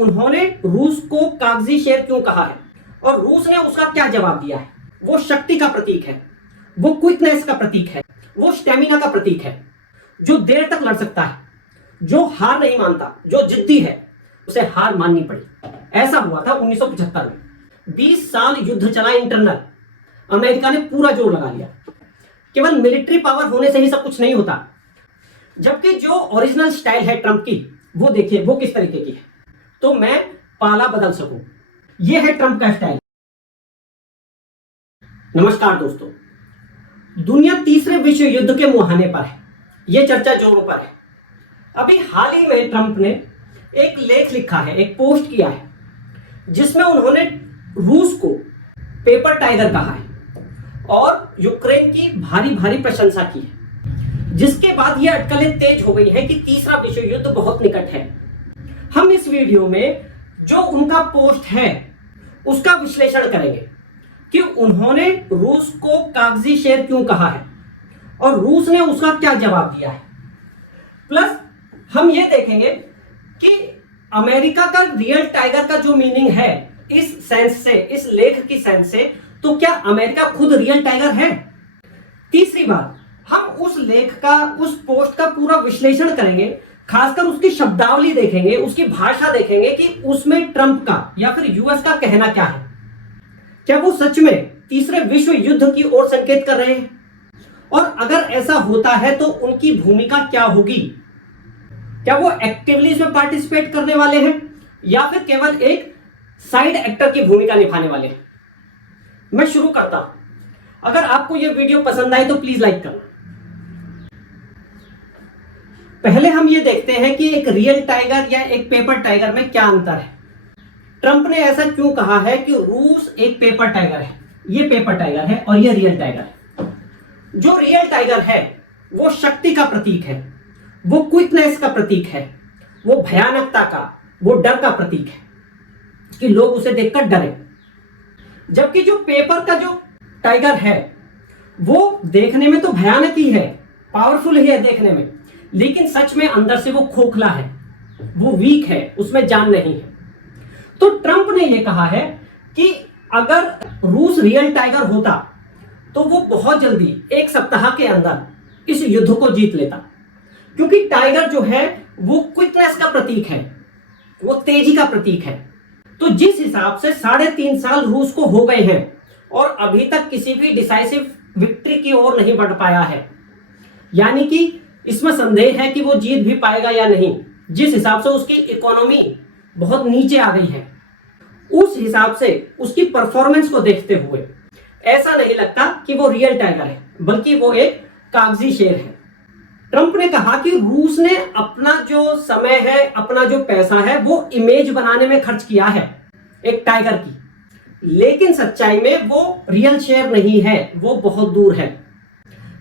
उन्होंने रूस को कागजी शेर क्यों कहा है और रूस ने उसका क्या जवाब दिया है। वो शक्ति का प्रतीक है, वो क्विकनेस का प्रतीक है, वो स्टेमिना का प्रतीक है, जो देर तक लड़ सकता है, जो हार नहीं मानता, जो जिद्दी है, उसे हार माननी पड़ी। ऐसा हुआ था 1975 में। 20 साल युद्ध चला इंटरनल, अमेरिका ने पूरा जोर लगा लिया। केवल मिलिट्री पावर होने से ही सब कुछ नहीं होता, जबकि जो ओरिजिनल स्टाइल है ट्रंप की, वो देखिए वो किस तरीके की है, तो मैं पाला बदल सकूं। ये है ट्रंप का स्टाइल। नमस्कार दोस्तों, दुनिया तीसरे विश्व युद्ध के मुहाने पर है, यह चर्चा जोरों पर है। अभी हाल ही में ट्रंप ने एक लेख लिखा है, एक पोस्ट किया है, जिसमें उन्होंने रूस को पेपर टाइगर कहा है और यूक्रेन की भारी भारी प्रशंसा की है। जिसके बाद यह अटकलें तेज हो गई है कि तीसरा विश्व युद्ध बहुत निकट है। हम इस वीडियो में जो उनका पोस्ट है उसका विश्लेषण करेंगे कि उन्होंने रूस को कागजी शेर क्यों कहा है और रूस ने उसका क्या जवाब दिया है। प्लस हम ये देखेंगे कि अमेरिका का रियल टाइगर का जो मीनिंग है इस सेंस से, इस लेख की सेंस से, तो क्या अमेरिका खुद रियल टाइगर है। तीसरी बात, हम उस लेख का, उस पोस्ट का पूरा विश्लेषण करेंगे, खासकर उसकी शब्दावली देखेंगे, उसकी भाषा देखेंगे कि उसमें ट्रंप का या फिर यूएस का कहना क्या है। क्या वो सच में तीसरे विश्व युद्ध की ओर संकेत कर रहे हैं, और अगर ऐसा होता है तो उनकी भूमिका क्या होगी। क्या वो एक्टिवली इसमें पार्टिसिपेट करने वाले हैं या फिर केवल एक साइड एक्टर की भूमिका निभाने वाले हैं। मैं शुरू करता हूं। अगर आपको यह वीडियो पसंद आए तो प्लीज लाइक करना। पहले हम ये देखते हैं कि एक रियल टाइगर या एक पेपर टाइगर में क्या अंतर है। ट्रंप ने ऐसा क्यों कहा है कि रूस एक पेपर टाइगर है, ये पेपर टाइगर है और ये रियल टाइगर है। जो रियल टाइगर है वो शक्ति का प्रतीक है, वो क्विकनेस का प्रतीक है, वो भयानकता का, वो डर का प्रतीक है कि लोग उसे देखकर डरे। जबकि जो पेपर का जो टाइगर है वो देखने में तो भयानक ही है, पावरफुल ही है देखने में, लेकिन सच में अंदर से वो खोखला है, वो वीक है, उसमें जान नहीं है। तो ट्रंप ने यह कहा है कि अगर रूस रियल टाइगर होता तो वो बहुत जल्दी, एक सप्ताह के अंदर इस युद्ध को जीत लेता, क्योंकि टाइगर जो है वो क्विकनेस का प्रतीक है, वो तेजी का प्रतीक है। तो जिस हिसाब से 3.5 साल रूस को हो गए हैं और अभी तक किसी भी डिसाइसिव विक्ट्री की ओर नहीं बढ़ पाया है, यानी कि इसमें संदेह है कि वो जीत भी पाएगा या नहीं। जिस हिसाब से उसकी इकोनॉमी बहुत नीचे आ गई है, उस हिसाब से उसकी परफॉर्मेंस को देखते हुए ऐसा नहीं लगता कि वो रियल टाइगर है, बल्कि वो एक कागजी शेर है। ट्रंप ने कहा कि रूस ने अपना जो समय है, अपना जो पैसा है, वो इमेज बनाने में खर्च किया है एक टाइगर की, लेकिन सच्चाई में वो रियल शेर नहीं है, वो बहुत दूर है।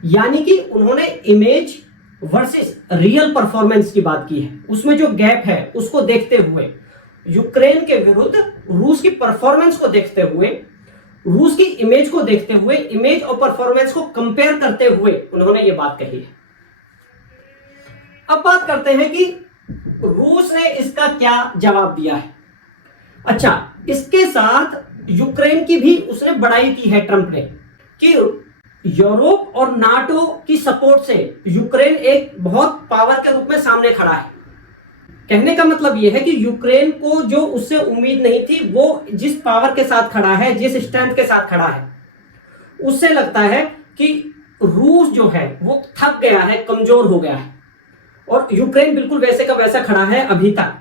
यानी कि उन्होंने इमेज वर्सेस रियल परफॉर्मेंस की बात की है। उसमें जो गैप है उसको देखते हुए, यूक्रेन के विरुद्ध रूस की परफॉर्मेंस को देखते हुए, रूस की इमेज को देखते हुए, इमेज और परफॉर्मेंस को कंपेयर करते हुए उन्होंने ये बात कही है। अब बात करते हैं कि रूस ने इसका क्या जवाब दिया है। अच्छा, इसके साथ यूक्रेन की भी उसने बड़ाई की है ट्रंप ने कि यूरोप और नाटो की सपोर्ट से यूक्रेन एक बहुत पावर के रूप में सामने खड़ा है। कहने का मतलब यह है कि यूक्रेन को जो उससे उम्मीद नहीं थी, वो जिस पावर के साथ खड़ा है, जिस स्ट्रेंथ के साथ खड़ा है, उससे लगता है कि रूस जो है वो थक गया है, कमजोर हो गया है, और यूक्रेन बिल्कुल वैसे का वैसा खड़ा है अभी तक,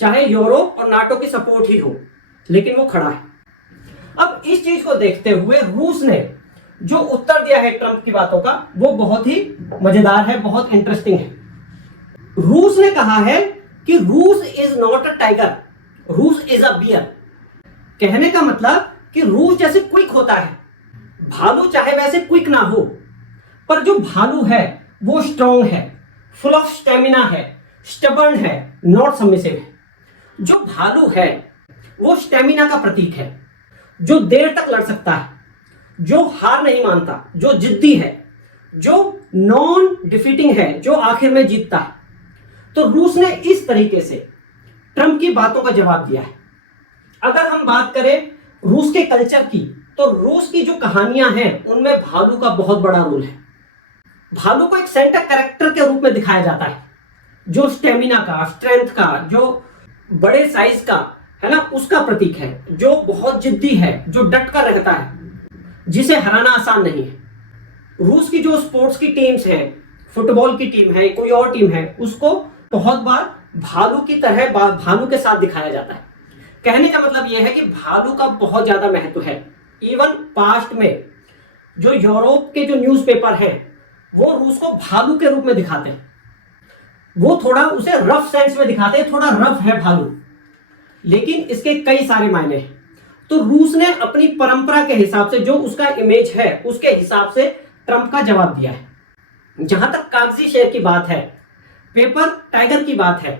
चाहे यूरोप और नाटो की सपोर्ट ही हो, लेकिन वो खड़ा है। अब इस चीज को देखते हुए रूस ने जो उत्तर दिया है ट्रंप की बातों का, वो बहुत ही मजेदार है, बहुत इंटरेस्टिंग है। रूस ने कहा है कि रूस इज नॉट अ टाइगर, रूस इज अ बियर। कहने का मतलब कि रूस जैसे क्विक होता है, भालू चाहे वैसे क्विक ना हो, पर जो भालू है वो स्ट्रॉन्ग है, फुल ऑफ स्टेमिना है, स्टबर्न है, नॉट सबमिसिव है। जो भालू है वो स्टेमिना का प्रतीक है, जो देर तक लड़ सकता है, जो हार नहीं मानता, जो जिद्दी है, जो नॉन डिफीटिंग है, जो आखिर में जीतता है। तो रूस ने इस तरीके से ट्रंप की बातों का जवाब दिया है। अगर हम बात करें रूस के कल्चर की, तो रूस की जो कहानियां हैं उनमें भालू का बहुत बड़ा रोल है। भालू को एक सेंटर कैरेक्टर के रूप में दिखाया जाता है, जो स्टेमिना का, स्ट्रेंथ का, जो बड़े साइज का है ना, उसका प्रतीक है, जो बहुत जिद्दी है, जो डट कर रहता है, जिसे हराना आसान नहीं है। रूस की जो स्पोर्ट्स की टीम्स हैं, फुटबॉल की टीम है, कोई और टीम है, उसको बहुत बार भालू की तरह भालू के साथ दिखाया जाता है। कहने का मतलब यह है कि भालू का बहुत ज्यादा महत्व है। इवन पास्ट में जो यूरोप के जो न्यूज़पेपर हैं वो रूस को भालू के रूप में दिखाते हैं। वो थोड़ा उसे रफ सेंस में दिखाते हैं, थोड़ा रफ है भालू, लेकिन इसके कई सारे मायने हैं। तो रूस ने अपनी परंपरा के हिसाब से, जो उसका इमेज है उसके हिसाब से ट्रंप का जवाब दिया है। जहां तक कागजी शेर की बात है, पेपर टाइगर की बात है,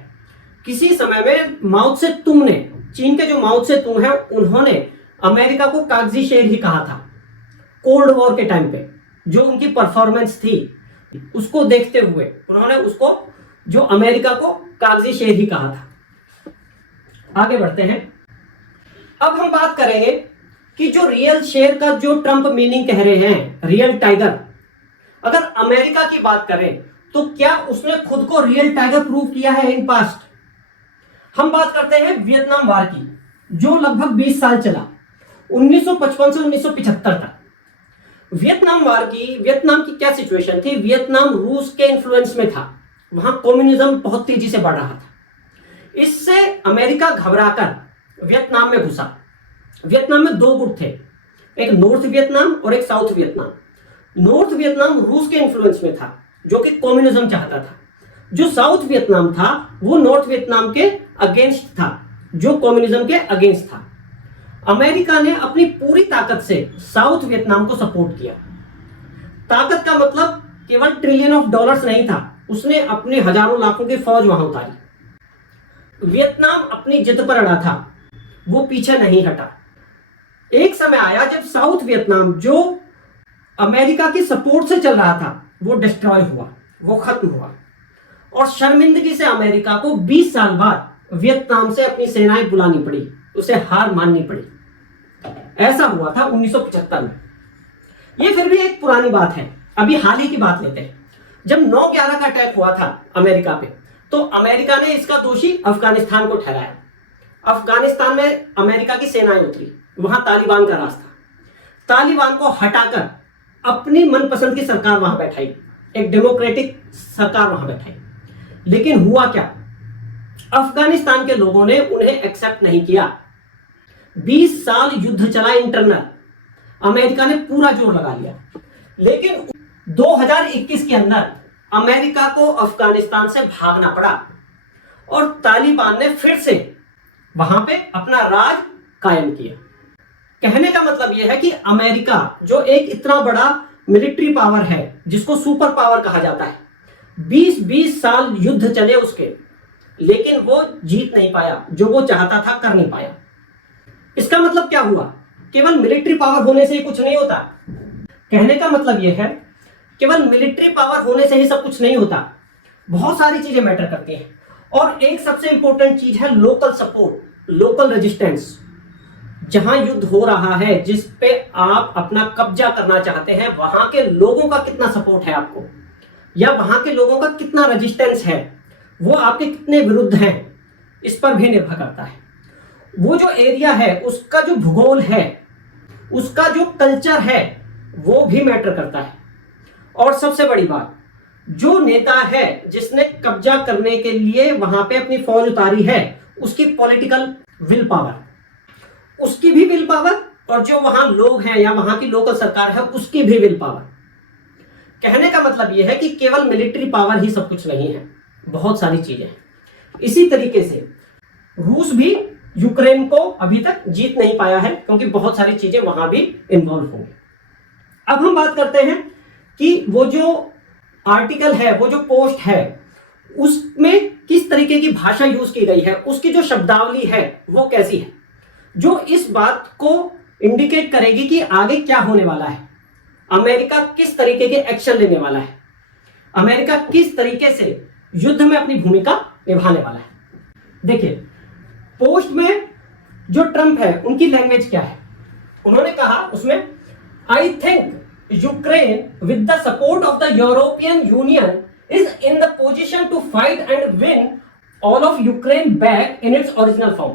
किसी समय में माओ त्से तुंग ने, चीन के जो माओ त्से तुंग है, उन्होंने अमेरिका को कागजी शेर ही कहा था। कोल्ड वॉर के टाइम पे जो उनकी परफॉर्मेंस थी उसको देखते हुए उन्होंने उसको, जो अमेरिका को, कागजी शेर ही कहा था। आगे बढ़ते हैं। अब हम बात करेंगे कि जो रियल शेर का जो ट्रंप मीनिंग कह रहे हैं, रियल टाइगर, अगर अमेरिका की बात करें तो क्या उसने खुद को रियल टाइगर प्रूव किया है इन पास्ट? हम बात करते हैं वियतनाम वार की, जो लगभग 20 साल चला, 1955 से 1975 तक। वियतनाम वार की, वियतनाम की क्या सिचुएशन थी? वियतनाम रूस के इन्फ्लुएंस में था, वहां कम्युनिज्म बहुत तेजी से बढ़ रहा था। इससे अमेरिका घबराकर वियतनाम में घुसा। वियतनाम में दो गुट थे, एक नॉर्थ वियतनाम और एक साउथ वियतनाम। नॉर्थ वियतनाम रूस के इन्फ्लुएंस में था, जो कि कम्युनिज्म चाहता था। जो साउथ वियतनाम था वो नॉर्थ वियतनाम के अगेंस्ट था, जो कम्युनिज्म के अगेंस्ट था। अमेरिका ने अपनी पूरी ताकत से साउथ वियतनाम को सपोर्ट किया। ताकत का मतलब केवल ट्रिलियन ऑफ डॉलर्स नहीं था, उसने अपने हजारों लाखों की फौज वहां उतारी। वियतनाम अपनी जिद पर अड़ा था, वो पीछे नहीं हटा। एक समय आया जब साउथ वियतनाम, जो अमेरिका की सपोर्ट से चल रहा था, वो डिस्ट्रॉय हुआ, वो खत्म हुआ। और शर्मिंदगी से अमेरिका को 20 साल बाद वियतनाम से अपनी सेनाएं बुलानी पड़ी, उसे हार माननी पड़ी। ऐसा हुआ था 1975 में। ये फिर भी एक पुरानी बात है। अभी हाल ही की बात लेते हैं। जब 9/11 का अटैक हुआ था अमेरिका पे, तो अमेरिका ने इसका दोषी अफगानिस्तान को ठहराया। अफगानिस्तान में अमेरिका की सेनाएं उतरी, वहां तालिबान का राज था। तालिबान को हटाकर अपनी मनपसंद की सरकार वहां बैठाई, एक डेमोक्रेटिक सरकार वहां बैठाई। लेकिन हुआ क्या? अफगानिस्तान के लोगों ने उन्हें एक्सेप्ट नहीं किया। 20 साल युद्ध चला इंटरनल, अमेरिका ने पूरा जोर लगा लिया। लेकिन 2021 के अंदर अमेरिका को अफगानिस्तान से भागना पड़ा और तालिबान ने फिर से वहां पे अपना राज कायम किया। कहने का मतलब यह है कि अमेरिका, जो एक इतना बड़ा मिलिट्री पावर है, जिसको सुपर पावर कहा जाता है, 20 साल युद्ध चले उसके, लेकिन वो जीत नहीं पाया, जो वो चाहता था कर नहीं पाया। इसका मतलब क्या हुआ? केवल मिलिट्री पावर होने से ही कुछ नहीं होता। कहने का मतलब यह है, केवल मिलिट्री पावर होने से ही सब कुछ नहीं होता, बहुत सारी चीजें मैटर करती हैं। और एक सबसे इंपॉर्टेंट चीज है लोकल सपोर्ट, लोकल रेजिस्टेंस। जहां युद्ध हो रहा है, जिस पे आप अपना कब्जा करना चाहते हैं, वहां के लोगों का कितना सपोर्ट है आपको, या वहां के लोगों का कितना रेजिस्टेंस है, वो आपके कितने विरुद्ध हैं, इस पर भी निर्भर करता है। वो जो एरिया है, उसका जो भूगोल है, उसका जो कल्चर है, वो भी मैटर करता है। और सबसे बड़ी बात, जो नेता है जिसने कब्जा करने के लिए वहां पे अपनी फौज उतारी है, उसकी पॉलिटिकल विल पावर, उसकी भी विल पावर, और जो वहां लोग हैं या वहां की लोकल सरकार है, उसकी भी विल पावर। कहने का मतलब यह है कि केवल मिलिट्री पावर ही सब कुछ नहीं है, बहुत सारी चीजें हैं। इसी तरीके से रूस भी यूक्रेन को अभी तक जीत नहीं पाया है, क्योंकि बहुत सारी चीजें वहां भी इन्वॉल्व होंगी। अब हम बात करते हैं कि वो जो आर्टिकल है, वो जो पोस्ट है, उसमें किस तरीके की भाषा यूज की गई है, उसकी जो शब्दावली है वो कैसी है, जो इस बात को इंडिकेट करेगी कि आगे क्या होने वाला है, अमेरिका किस तरीके के एक्शन लेने वाला है, अमेरिका किस तरीके से युद्ध में अपनी भूमिका निभाने वाला है। देखिए, पोस्ट में जो ट्रम्प है उनकी लैंग्वेज क्या है, उन्होंने कहा उसमें, I think Ukraine with the support of the European Union is in the position to fight and win all of Ukraine back in its original form.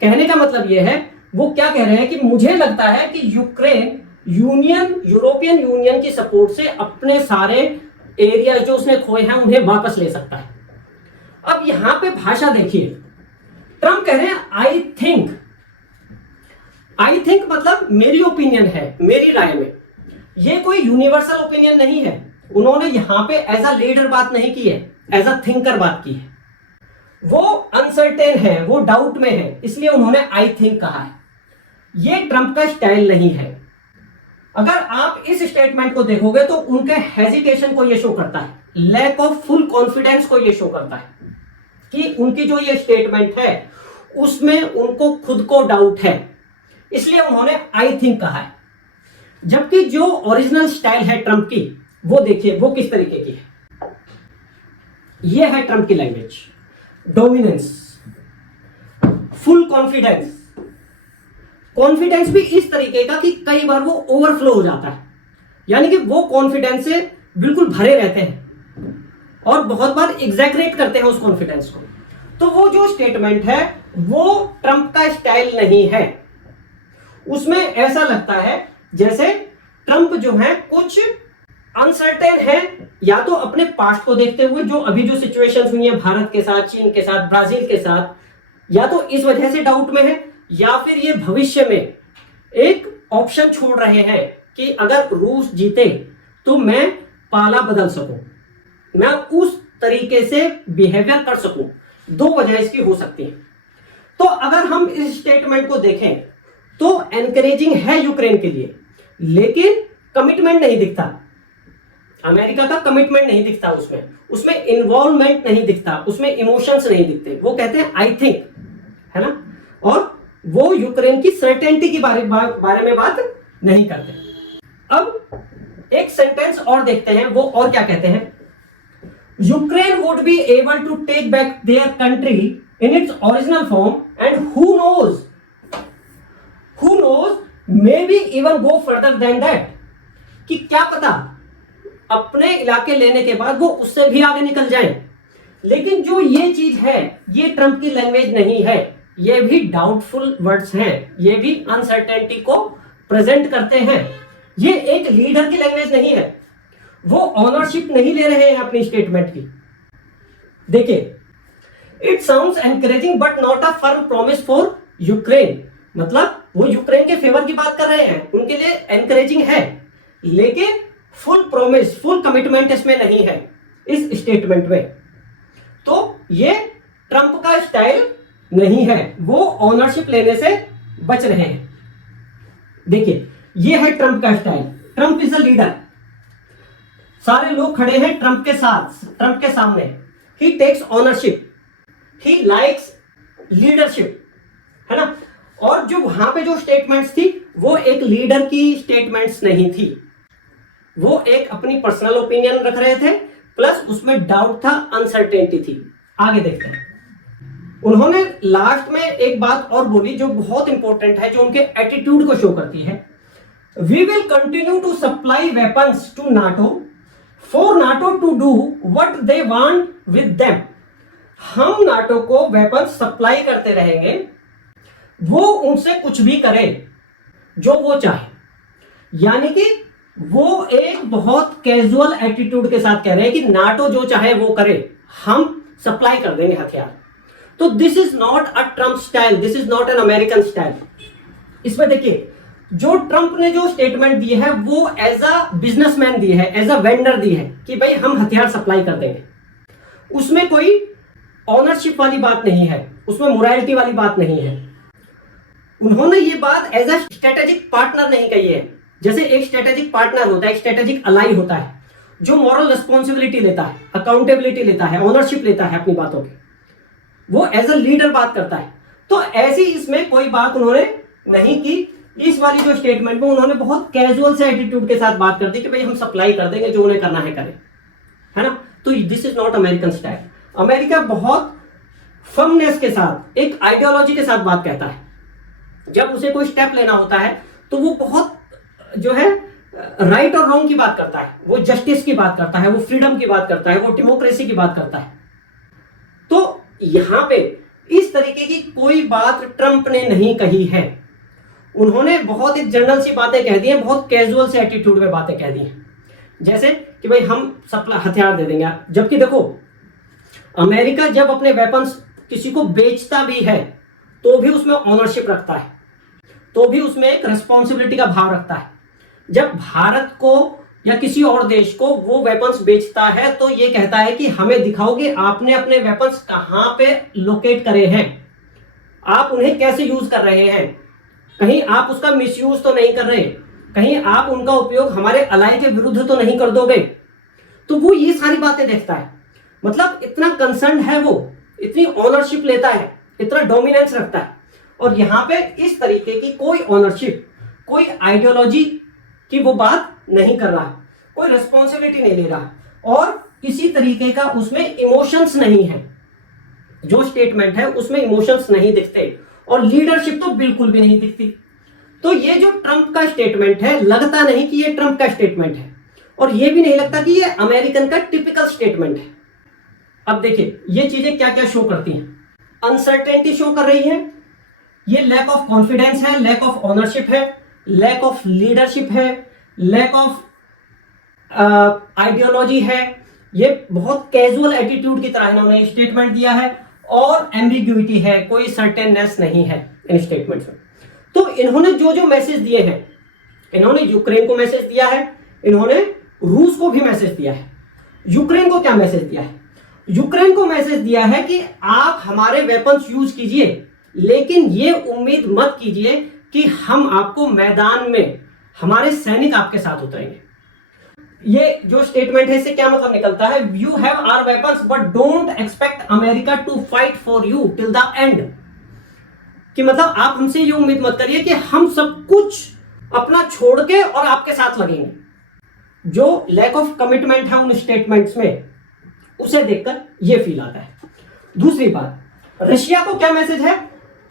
कहने का मतलब यह है, वो क्या कह रहे हैं कि मुझे लगता है कि यूक्रेन यूरोपियन यूनियन की सपोर्ट से अपने सारे एरिया जो उसने खोए हैं उन्हें वापस ले सकता है। अब यहां पे भाषा देखिए, ट्रम्प कह रहे हैं आई थिंक। आई थिंक मतलब मेरी ओपिनियन है, मेरी राय में। ये कोई यूनिवर्सल ओपिनियन नहीं है। उन्होंने यहां पे एज अ लीडर बात नहीं की है, एज अ थिंकर बात की है। वो अनसर्टेन है, वो डाउट में है, इसलिए उन्होंने आई थिंक कहा है। ये ट्रम्प का स्टाइल नहीं है। अगर आप इस स्टेटमेंट को देखोगे तो उनके हेजिटेशन को ये शो करता है, लैक ऑफ फुल कॉन्फिडेंस को ये शो करता है कि उनकी जो ये स्टेटमेंट है उसमें उनको खुद को डाउट है, इसलिए उन्होंने आई थिंक कहा है। जबकि जो ओरिजिनल स्टाइल है ट्रम्प की, वो देखिए वो किस तरीके की है। ये है ट्रम्प की language, dominance, full confidence. Confidence भी इस तरीके का कि कई बार वो ओवरफ्लो हो जाता है, यानी कि वो कॉन्फिडेंस से बिल्कुल भरे रहते हैं और बहुत बार एग्जैगरेट करते हैं उस कॉन्फिडेंस को। तो वो जो स्टेटमेंट है वो ट्रम्प का स्टाइल नहीं है। उसमें ऐसा लगता है जैसे ट्रम्प जो है कुछ अनसर्टेन है, या तो अपने पास्ट को देखते हुए, जो अभी जो सिचुएशंस हुई है भारत के साथ, चीन के साथ, ब्राजील के साथ, या तो इस वजह से डाउट में है, या फिर ये भविष्य में एक ऑप्शन छोड़ रहे हैं कि अगर रूस जीते तो मैं पाला बदल सकूं, मैं उस तरीके से बिहेवियर कर सकूं। दो वजह इसकी हो सकती है। तो अगर हम इस स्टेटमेंट को देखें तो एनकरेजिंग है यूक्रेन के लिए, लेकिन कमिटमेंट नहीं दिखता, अमेरिका का कमिटमेंट नहीं दिखता, उसमें इन्वॉल्वमेंट नहीं दिखता, उसमें इमोशंस नहीं दिखते। वो कहते हैं आई थिंक, है ना, और वो यूक्रेन की सर्टेनिटी के बारे में बात नहीं करते। अब एक सेंटेंस और देखते हैं, वो और क्या कहते हैं। Ukraine would be able to take back their country in its original form and who knows may be even go further than that, कि क्या पता अपने इलाके लेने के बाद वो उससे भी आगे निकल जाएं। लेकिन जो ये चीज है, ये ट्रम्प की लैंग्वेज नहीं है, ये भी डाउटफुल वर्ड्स हैं, ये भी अनसर्टेनिटी को प्रेजेंट करते हैं। ये एक लीडर की लैंग्वेज नहीं है। वो ऑनरशिप नहीं ले रहे हैं अपनी स्टेटमेंट की। देखिए, it sounds encouraging but not a firm promise for Ukraine. मतलब वो यूक्रेन के फेवर की बात कर रहे हैं, उनके लिए एनकरेजिंग है, लेकिन फुल प्रॉमिस, फुल कमिटमेंट इसमें नहीं है इस स्टेटमेंट में। तो ये ट्रम्प का स्टाइल नहीं है, वो ऑनरशिप लेने से बच रहे हैं। देखिए, ये है ट्रम्प का style. Trump is a leader, सारे लोग खड़े हैं ट्रम्प के साथ, ट्रम्प के सामने। He takes ownership, he likes leadership, है ना। और जो वहां पे जो स्टेटमेंट्स थी वो एक लीडर की स्टेटमेंट्स नहीं थी, वो एक अपनी पर्सनल ओपिनियन रख रहे थे, प्लस उसमें डाउट था, अनसर्टेनिटी थी। आगे देखते हैं। उन्होंने लास्ट में एक बात और बोली जो बहुत इंपॉर्टेंट है, जो उनके एटीट्यूड को शो करती है। We will continue to supply weapons to NATO for NATO to do what they want with them. हम नाटो को वेपन सप्लाई करते रहेंगे, वो उनसे कुछ भी करे जो वो चाहे। यानी कि वो एक बहुत कैजुअल एटीट्यूड के साथ कह रहे हैं कि नाटो जो चाहे वो करे, हम सप्लाई कर देंगे हथियार। तो this is not a Trump style, this is not an American style. इसमें देखिए, जो ट्रम्प ने जो स्टेटमेंट दी है वो एज अ बिजनेसमैन दी है, एज अ वेंडर दी है कि भाई हम हथियार सप्लाई कर देंगे। उसमें कोई ऑनरशिप वाली बात नहीं है, उसमें मोरालिटी वाली बात नहीं है। उन्होंने ये बात एज अ स्ट्रेटेजिक पार्टनर नहीं कही है। जैसे एक स्ट्रेटेजिक पार्टनर होता है, एक स्ट्रेटेजिक अलाई होता है, जो मॉरल रिस्पॉन्सिबिलिटी लेता है, अकाउंटेबिलिटी लेता है, ऑनरशिप लेता है अपनी बातों की, वो एज अ लीडर बात करता है। तो ऐसी इसमें कोई बात उन्होंने नहीं की। इस वाली जो स्टेटमेंट में उन्होंने बहुत कैजुअल से एटीट्यूड के साथ बात कर दी कि भाई हम सप्लाई कर देंगे, जो उन्हें करना है करें, है ना। तो this is not American style. America बहुत फर्मनेस के साथ, एक आइडियोलॉजी के साथ बात कहता है। जब उसे कोई स्टेप लेना होता है तो वो बहुत जो है राइट और रॉन्ग की बात करता है, वो जस्टिस की बात करता है, वो फ्रीडम की बात करता है, वो डेमोक्रेसी की बात करता है। तो यहां पे इस तरीके की कोई बात ट्रंप ने नहीं कही है। उन्होंने बहुत ही जनरल सी बातें कह दी हैं, बहुत कैजुअल से एटीट्यूड में बातें कह दी हैं, जैसे कि भाई हम सप्लाई हथियार दे देंगे। जबकि देखो, अमेरिका जब अपने वेपन्स किसी को बेचता भी है तो भी उसमें ऑनरशिप रखता है, तो भी उसमें एक रिस्पॉन्सिबिलिटी का भाव रखता है। जब भारत को या किसी और देश को वो वेपन्स बेचता है तो ये कहता है कि हमें दिखाओ कि आपने अपने वेपन्स कहां पे लोकेट करे हैं, आप उन्हें कैसे यूज कर रहे हैं, कहीं आप उसका मिसयूज तो नहीं कर रहे, कहीं आप उनका उपयोग हमारे अलाई के विरुद्ध तो नहीं कर दोगे। तो वो ये सारी बातें देखता है, मतलब इतना कंसर्न है वो, इतनी ऑनरशिप लेता है, इतना डोमिनेंस रखता है। और यहां पे इस तरीके की कोई ऑनरशिप, कोई आइडियोलॉजी की वो बात नहीं कर रहा, कोई रिस्पॉन्सिबिलिटी नहीं ले रहा, और किसी तरीके का उसमें इमोशंस नहीं है। जो स्टेटमेंट है उसमें इमोशंस नहीं दिखते, और लीडरशिप तो बिल्कुल भी नहीं दिखती। तो ये जो ट्रंप का स्टेटमेंट है, लगता नहीं कि ये ट्रंप का स्टेटमेंट है, और ये भी नहीं लगता कि ये अमेरिकन का टिपिकल स्टेटमेंट है। अब देखिए ये चीजें क्या क्या शो करती हैं। अनसर्टेनिटी शो कर रही है, ये लैक ऑफ कॉन्फिडेंस है, लैक ऑफ ओनरशिप है, लैक ऑफ लीडरशिप है, लैक ऑफ आइडियोलॉजी है। ये बहुत कैजुअल एटीट्यूड की तरह इन्होंने स्टेटमेंट दिया है, और एम्बिग्यूटी है, कोई सर्टेननेस नहीं है इन स्टेटमेंट्स में। तो इन्होंने जो जो मैसेज दिए हैं, इन्होंने यूक्रेन को मैसेज दिया है, इन्होंने रूस को भी मैसेज दिया है। यूक्रेन को क्या मैसेज दिया है? यूक्रेन को मैसेज दिया है कि आप हमारे वेपन्स यूज कीजिए, लेकिन ये उम्मीद मत कीजिए कि हम आपको मैदान में, हमारे सैनिक आपके साथ उतरेंगे। ये जो स्टेटमेंट है इससे क्या मतलब निकलता है? You have our weapons but don't expect America to fight for you till the end. कि मतलब आप हमसे ये उम्मीद मत करिए कि हम सब कुछ अपना छोड़ के और आपके साथ लगेंगे। जो लैक ऑफ कमिटमेंट है उन स्टेटमेंट्स में, उसे देखकर यह फील आता है। दूसरी बात, रशिया को क्या मैसेज है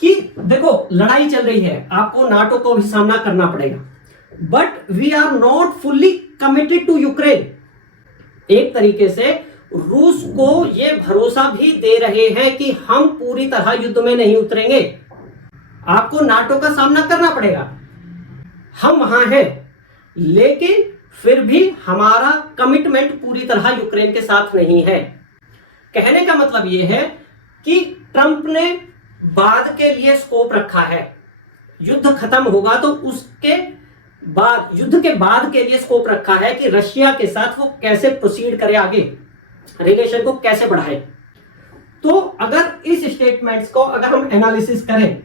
कि देखो लड़ाई चल रही है, आपको नाटो को भी सामना करना पड़ेगा, but we are not fully committed to Ukraine. एक तरीके से रूस को यह भरोसा भी दे रहे हैं कि हम पूरी तरह युद्ध में नहीं उतरेंगे, आपको नाटो का सामना करना पड़ेगा, हम वहां हैं, लेकिन फिर भी हमारा कमिटमेंट पूरी तरह यूक्रेन के साथ नहीं है। कहने का मतलब यह है कि ट्रंप ने बाद के लिए स्कोप रखा है। युद्ध खत्म होगा तो उसके बाद, युद्ध के बाद के लिए स्कोप रखा है कि रशिया के साथ वो कैसे प्रोसीड करे, आगे रिलेशन को कैसे बढ़ाए। तो अगर इस स्टेटमेंट्स को अगर हम एनालिसिस करें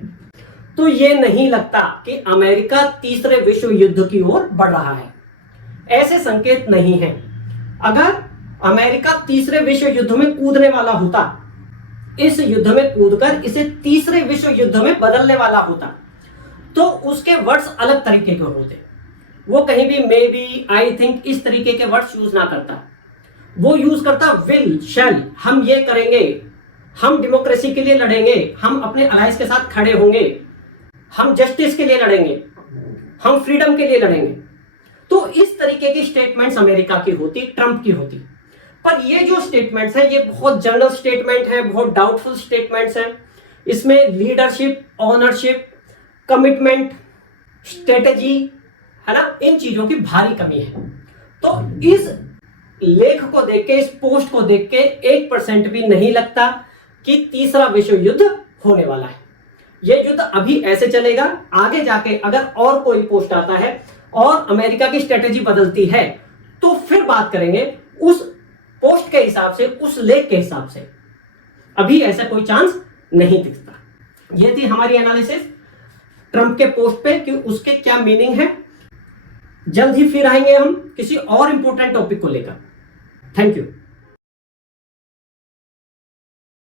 तो ये नहीं लगता कि अमेरिका तीसरे विश्व युद्ध की ओर बढ़ रहा है, ऐसे संकेत नहीं है। अगर अमेरिका तीसरे विश्व युद्ध में कूदने वाला होता, इस युद्ध में कूदकर इसे तीसरे विश्व युद्ध में बदलने वाला होता, तो उसके वर्ड्स अलग तरीके के होते। वो कहीं भी मे बी, आई थिंक इस तरीके के वर्ड्स यूज ना करता, वो यूज करता विल, शैल, हम ये करेंगे, हम डेमोक्रेसी के लिए लड़ेंगे, हम अपने अलायंस के साथ खड़े होंगे, हम जस्टिस के लिए लड़ेंगे, हम फ्रीडम के लिए लड़ेंगे। तो इस तरीके की स्टेटमेंट्स अमेरिका की होती, ट्रंप की होती। पर ये जो स्टेटमेंट्स हैं ये बहुत जनरल स्टेटमेंट है, बहुत डाउटफुल स्टेटमेंट्स हैं। इसमें लीडरशिप, ऑनरशिप, कमिटमेंट, स्ट्रेटेजी, है ना, इन चीजों की भारी कमी है। तो इस लेख को देख के, इस पोस्ट को देख के 1% भी नहीं लगता कि तीसरा विश्व युद्ध होने वाला है। यह युद्ध अभी ऐसे चलेगा, आगे जाके अगर और कोई पोस्ट आता है और अमेरिका की स्ट्रेटेजी बदलती है तो फिर बात करेंगे उस पोस्ट के हिसाब से, उस लेख के हिसाब से। अभी ऐसा कोई चांस नहीं दिखता। ये थी हमारी एनालिसिस ट्रंप के पोस्ट पे कि उसके क्या मीनिंग है। जल्द ही फिर आएंगे हम किसी और इंपॉर्टेंट टॉपिक को लेकर। Thank you.